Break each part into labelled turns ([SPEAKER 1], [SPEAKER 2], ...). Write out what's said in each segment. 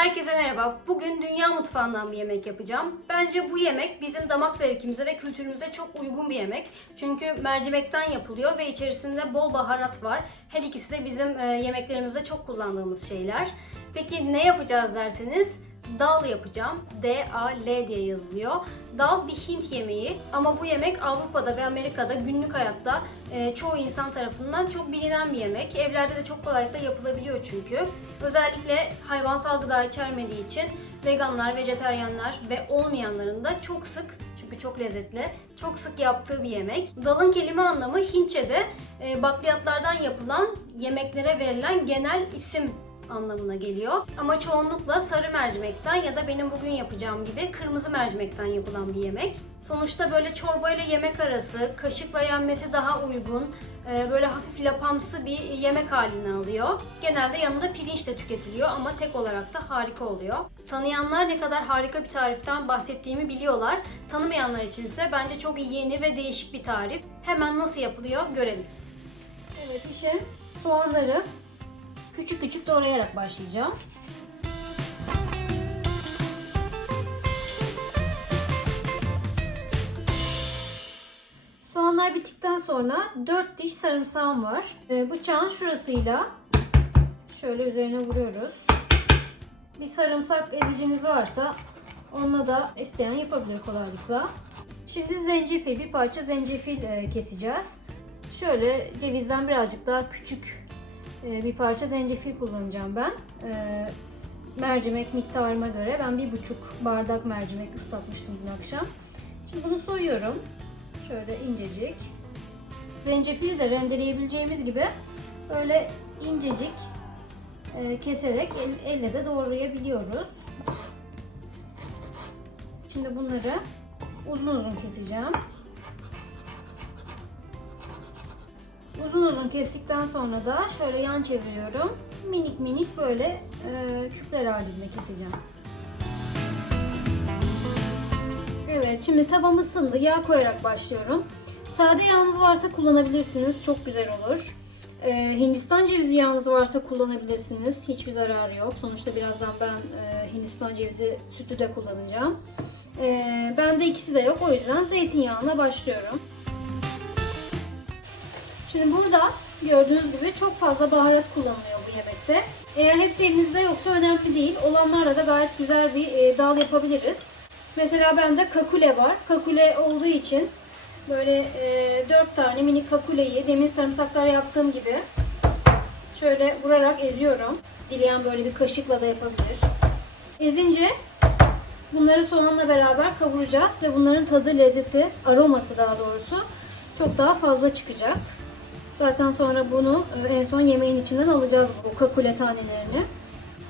[SPEAKER 1] Herkese merhaba. Bugün dünya mutfağından bir yemek yapacağım. Bence bu yemek bizim damak zevkimize ve kültürümüze çok uygun bir yemek. Çünkü mercimekten yapılıyor ve içerisinde bol baharat var. Her ikisi de bizim e, yemeklerimizde çok kullandığımız şeyler. Peki ne yapacağız derseniz dal yapacağım. D-A-L diye yazılıyor. Dal bir Hint yemeği ama bu yemek Avrupa'da ve Amerika'da günlük hayatta e, çoğu insan tarafından çok bilinen bir yemek. Evlerde de çok kolaylıkla yapılabiliyor çünkü. Özellikle hayvansal gıda içermediği için veganlar, vejeteryanlar ve olmayanların da çok sık çünkü çok lezzetli, çok sık yaptığı bir yemek. Dalın kelime anlamı Hintçe'de e, bakliyatlardan yapılan yemeklere verilen genel isim anlamına geliyor. Ama çoğunlukla sarı mercimekten ya da benim bugün yapacağım gibi kırmızı mercimekten yapılan bir yemek. Sonuçta böyle çorba ile yemek arası, kaşıkla yenmesi daha uygun, e, böyle hafif lapamsı bir yemek halini alıyor. Genelde yanında pirinç de tüketiliyor ama tek olarak da harika oluyor. Tanıyanlar ne kadar harika bir tariften bahsettiğimi biliyorlar. Tanımayanlar için ise bence çok yeni ve değişik bir tarif. Hemen nasıl yapılıyor görelim. Evet işe soğanları küçük küçük doğrayarak başlayacağım. Soğanlar bittikten sonra 4 diş sarımsağım var. Ee, bıçağın şurasıyla şöyle üzerine vuruyoruz. Bir sarımsak eziciniz varsa onunla da isteyen yapabilir kolaylıkla. Şimdi zencefil, bir parça zencefil e, keseceğiz. Şöyle cevizden birazcık daha küçük bir parça zencefil kullanacağım ben. E, mercimek miktarıma göre ben bir buçuk bardak mercimek ıslatmıştım dün akşam. Şimdi bunu soyuyorum. Şöyle incecik. Zencefili de rendeleyebileceğimiz gibi böyle incecik e, keserek el, elle de doğrayabiliyoruz. Şimdi bunları uzun uzun keseceğim. Uzun uzun kestikten sonra da şöyle yan çeviriyorum. Minik minik böyle e, küpler halinde keseceğim. Evet şimdi tavam ısındı. Yağ koyarak başlıyorum. Sade yağınız varsa kullanabilirsiniz. Çok güzel olur. Ee, Hindistan cevizi yağınız varsa kullanabilirsiniz. Hiçbir zararı yok. Sonuçta birazdan ben e, Hindistan cevizi sütü de kullanacağım. Ee, bende ikisi de yok. O yüzden zeytinyağına başlıyorum. Şimdi burada gördüğünüz gibi çok fazla baharat kullanılıyor bu yemekte. Eğer hepsi elinizde yoksa önemli değil. Olanlarla da gayet güzel bir e, dal yapabiliriz. Mesela bende kakule var. Kakule olduğu için böyle e, 4 tane minik kakuleyi demin sarımsaklar yaptığım gibi şöyle vurarak eziyorum. Dileyen böyle bir kaşıkla da yapabilir. Ezince bunları soğanla beraber kavuracağız ve bunların tadı, lezzeti, aroması daha doğrusu çok daha fazla çıkacak. Zaten sonra bunu e, en son yemeğin içinden alacağız bu kakule tanelerini.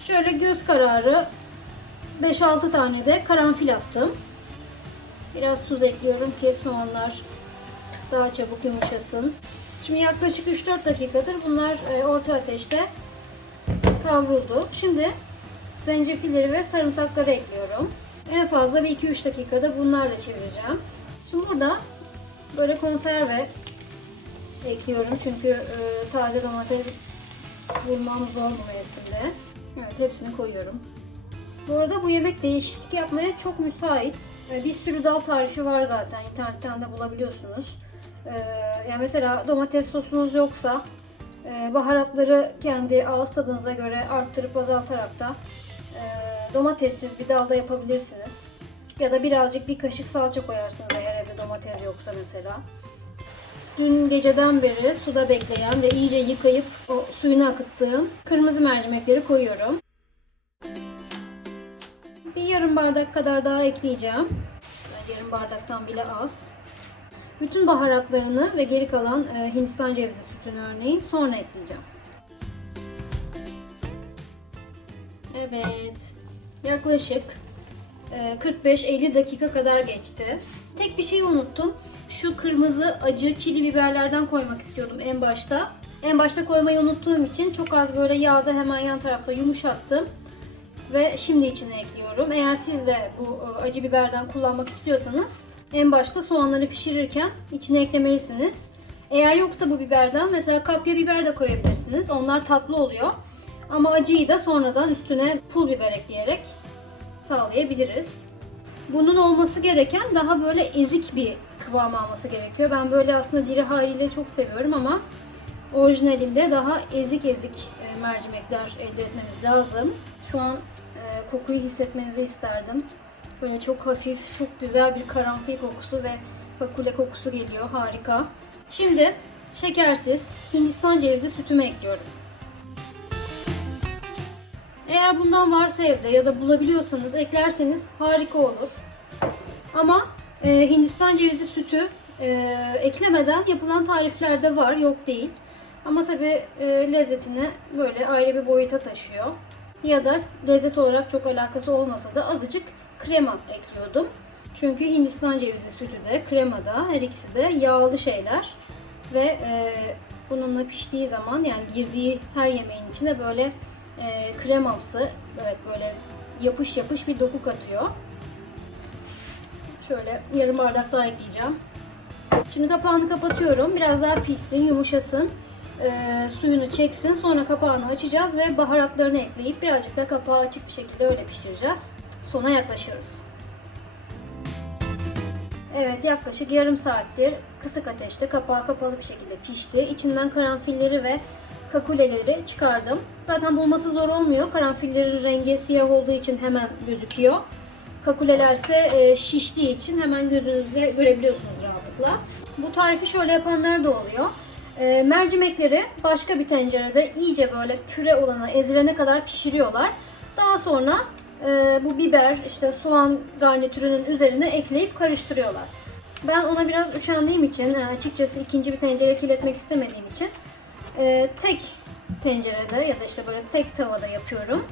[SPEAKER 1] Şöyle göz kararı 5-6 tane de karanfil attım. Biraz tuz ekliyorum ki soğanlar daha çabuk yumuşasın. Şimdi yaklaşık 3-4 dakikadır bunlar e, orta ateşte kavruldu. Şimdi zencefilleri ve sarımsakları ekliyorum. En fazla bir 2-3 dakikada bunlarla çevireceğim. Şimdi burada böyle konserve ekliyorum çünkü e, taze domates bulmam zor bu mevsimde. Evet hepsini koyuyorum. Bu arada bu yemek değişiklik yapmaya çok müsait. E, Bir sürü dal tarifi var zaten. internetten de bulabiliyorsunuz. E, Yani mesela domates sosunuz yoksa e, baharatları kendi ağız tadınıza göre arttırıp azaltarak da e, domatessiz bir dalda yapabilirsiniz. Ya da birazcık bir kaşık salça koyarsınız eğer evde domates yoksa mesela. Dün geceden beri suda bekleyen ve iyice yıkayıp o suyunu akıttığım kırmızı mercimekleri koyuyorum. Bir yarım bardak kadar daha ekleyeceğim. Yarım bardaktan bile az. Bütün baharatlarını ve geri kalan e, Hindistan cevizi sütünü örneğin sonra ekleyeceğim. Evet. Yaklaşık e, 45-50 dakika kadar geçti. Tek bir şey unuttum. Şu kırmızı acı çili biberlerden koymak istiyordum en başta. En başta koymayı unuttuğum için çok az böyle yağda hemen yan tarafta yumuşattım. Ve şimdi içine ekliyorum. Eğer siz de bu e, acı biberden kullanmak istiyorsanız en başta soğanları pişirirken içine eklemelisiniz. Eğer yoksa bu biberden mesela kapya biber de koyabilirsiniz. Onlar tatlı oluyor. Ama acıyı da sonradan üstüne pul biber ekleyerek sağlayabiliriz. Bunun olması gereken daha böyle ezik bir kıvam alması gerekiyor. Ben böyle aslında diri haliyle çok seviyorum ama orijinalinde daha ezik ezik e, mercimekler elde etmemiz lazım. Şu an e, kokuyu hissetmenizi isterdim. Böyle çok hafif, çok güzel bir karanfil kokusu ve fakule kokusu geliyor. Harika. Şimdi şekersiz Hindistan cevizi sütümü ekliyorum. Eğer bundan varsa evde ya da bulabiliyorsanız eklerseniz harika olur. Ama e, Hindistan cevizi sütü e, eklemeden yapılan tariflerde var, yok değil. Ama tabi lezzetini böyle ayrı bir boyuta taşıyor. Ya da lezzet olarak çok alakası olmasa da azıcık krema ekliyordum. Çünkü Hindistan cevizi sütü de krema da her ikisi de yağlı şeyler. Ve e, bununla piştiği zaman yani girdiği her yemeğin içine böyle e, kremamsı, evet böyle yapış yapış bir doku katıyor. Şöyle yarım bardak daha ekleyeceğim. Şimdi kapağını kapatıyorum. Biraz daha pişsin, yumuşasın. e, suyunu çeksin. Sonra kapağını açacağız ve baharatlarını ekleyip birazcık da kapağı açık bir şekilde öyle pişireceğiz. Sona yaklaşıyoruz. Evet yaklaşık yarım saattir kısık ateşte kapağı kapalı bir şekilde pişti. İçinden karanfilleri ve kakuleleri çıkardım. Zaten bulması zor olmuyor. Karanfillerin rengi siyah olduğu için hemen gözüküyor. Kakuleler ise e, şiştiği için hemen gözünüzle görebiliyorsunuz rahatlıkla. Bu tarifi şöyle yapanlar da oluyor. E, mercimekleri başka bir tencerede iyice böyle püre olana ezilene kadar pişiriyorlar. Daha sonra e, bu biber, işte soğan garnitürünün üzerine ekleyip karıştırıyorlar. Ben ona biraz üşendiğim için, e, açıkçası ikinci bir tencere kirletmek istemediğim için e, tek tencerede ya da işte böyle tek tavada yapıyorum.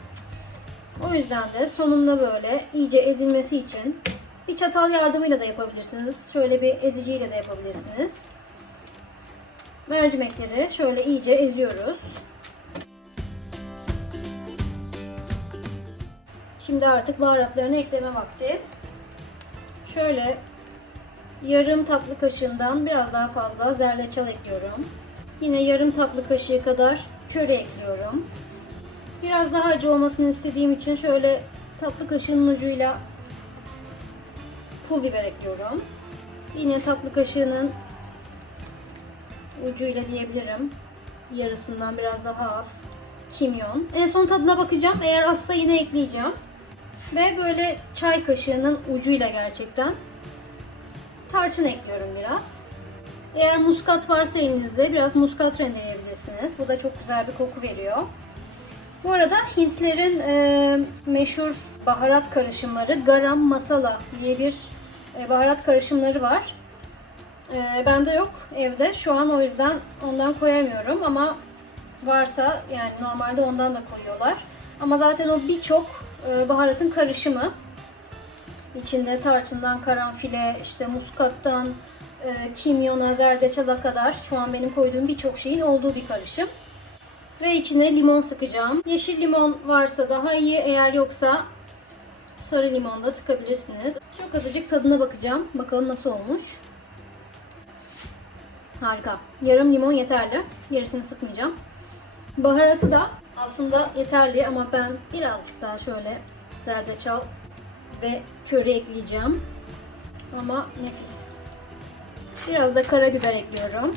[SPEAKER 1] O yüzden de sonunda böyle iyice ezilmesi için bir çatal yardımıyla da yapabilirsiniz. Şöyle bir eziciyle de yapabilirsiniz. Mercimekleri şöyle iyice eziyoruz. Şimdi artık baharatlarını ekleme vakti. Şöyle yarım tatlı kaşığından biraz daha fazla zerdeçal ekliyorum. Yine yarım tatlı kaşığı kadar köri ekliyorum. Biraz daha acı olmasını istediğim için şöyle tatlı kaşığının ucuyla pul biber ekliyorum. Yine tatlı kaşığının ucuyla diyebilirim. Yarısından biraz daha az kimyon. En son tadına bakacağım. Eğer azsa yine ekleyeceğim. Ve böyle çay kaşığının ucuyla gerçekten tarçın ekliyorum biraz. Eğer muskat varsa elinizde biraz muskat rendeleyebilirsiniz. Bu da çok güzel bir koku veriyor. Bu arada Hintlerin e, meşhur baharat karışımları garam masala diye bir e, baharat karışımları var. E, bende yok evde. Şu an o yüzden ondan koyamıyorum ama varsa yani normalde ondan da koyuyorlar. Ama zaten o birçok e, baharatın karışımı. İçinde tarçından karanfile, işte muskattan, e, kimyona, zerdeçala kadar şu an benim koyduğum birçok şeyin olduğu bir karışım. Ve içine limon sıkacağım. Yeşil limon varsa daha iyi. Eğer yoksa sarı limon da sıkabilirsiniz. Çok azıcık tadına bakacağım. Bakalım nasıl olmuş. Harika. Yarım limon yeterli. Gerisini sıkmayacağım. Baharatı da aslında yeterli ama ben birazcık daha şöyle zerdeçal ve köri ekleyeceğim. Ama nefis. Biraz da karabiber ekliyorum.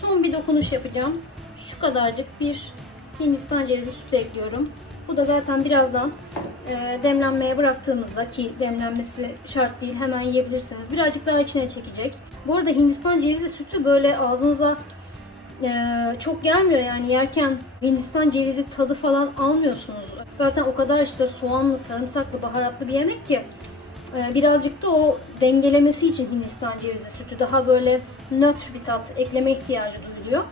[SPEAKER 1] Son bir dokunuş yapacağım. Kadarcık bir Hindistan cevizi sütü ekliyorum. Bu da zaten birazdan e, demlenmeye bıraktığımızda ki demlenmesi şart değil hemen yiyebilirsiniz. Birazcık daha içine çekecek. Bu arada Hindistan cevizi sütü böyle ağzınıza e, çok gelmiyor yani yerken Hindistan cevizi tadı falan almıyorsunuz. Zaten o kadar işte soğanlı, sarımsaklı, baharatlı bir yemek ki e, birazcık da o dengelemesi için Hindistan cevizi sütü daha böyle nötr bir tat ekleme ihtiyacı duyuluyor.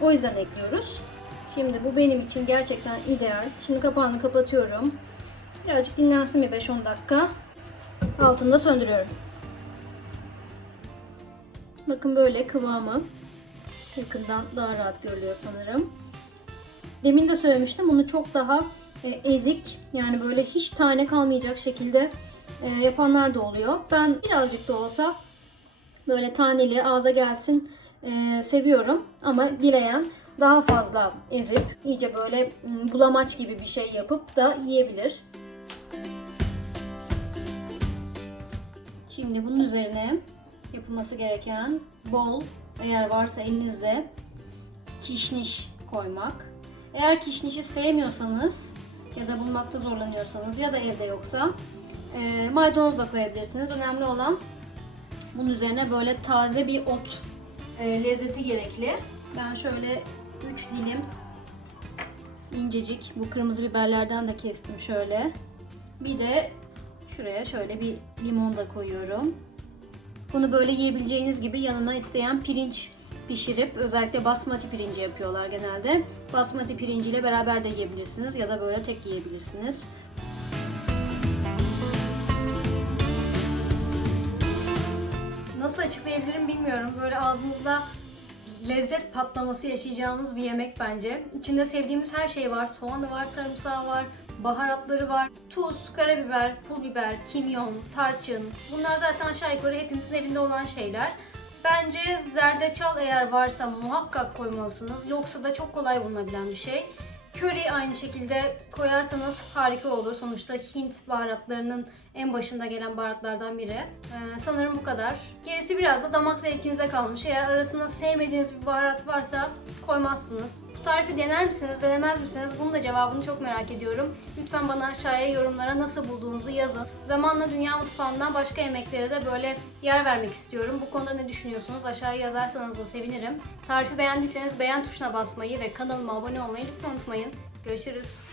[SPEAKER 1] O yüzden ekliyoruz. Şimdi bu benim için gerçekten ideal. Şimdi kapağını kapatıyorum. Birazcık dinlensin bir 5-10 dakika. Altını da söndürüyorum. Bakın böyle kıvamı. Yakından daha rahat görülüyor sanırım. Demin de söylemiştim bunu çok daha e, ezik yani böyle hiç tane kalmayacak şekilde e, yapanlar da oluyor. Ben birazcık da olsa böyle taneli ağza gelsin e, seviyorum ama dileyen daha fazla ezip iyice böyle mm, bulamaç gibi bir şey yapıp da yiyebilir. Şimdi bunun üzerine yapılması gereken bol eğer varsa elinizde kişniş koymak. Eğer kişnişi sevmiyorsanız ya da bulmakta zorlanıyorsanız ya da evde yoksa e, maydanoz da koyabilirsiniz. Önemli olan bunun üzerine böyle taze bir ot e, lezzeti gerekli. Ben şöyle 3 dilim incecik bu kırmızı biberlerden de kestim şöyle. Bir de şuraya şöyle bir limon da koyuyorum. Bunu böyle yiyebileceğiniz gibi yanına isteyen pirinç pişirip özellikle basmati pirinci yapıyorlar genelde. Basmati pirinciyle beraber de yiyebilirsiniz ya da böyle tek yiyebilirsiniz.
[SPEAKER 2] Nasıl açıklayabilirim bilmiyorum. Böyle ağzınızda lezzet patlaması yaşayacağınız bir yemek bence. İçinde sevdiğimiz her şey var. Soğanı var, sarımsağı var, baharatları var. Tuz, karabiber, pul biber, kimyon, tarçın. Bunlar zaten aşağı yukarı hepimizin evinde olan şeyler. Bence zerdeçal eğer varsa muhakkak koymalısınız. Yoksa da çok kolay bulunabilen bir şey. Köri aynı şekilde koyarsanız harika olur. Sonuçta Hint baharatlarının en başında gelen baharatlardan biri. Ee, sanırım bu kadar. Gerisi biraz da damak zevkinize kalmış. Eğer arasında sevmediğiniz bir baharat varsa koymazsınız. Bu tarifi dener misiniz, denemez misiniz? Bunun da cevabını çok merak ediyorum. Lütfen bana aşağıya yorumlara nasıl bulduğunuzu yazın. Zamanla dünya mutfağından başka yemeklere de böyle yer vermek istiyorum. Bu konuda ne düşünüyorsunuz? Aşağıya yazarsanız da sevinirim. Tarifi beğendiyseniz beğen tuşuna basmayı ve kanalıma abone olmayı lütfen unutmayın. Görüşürüz.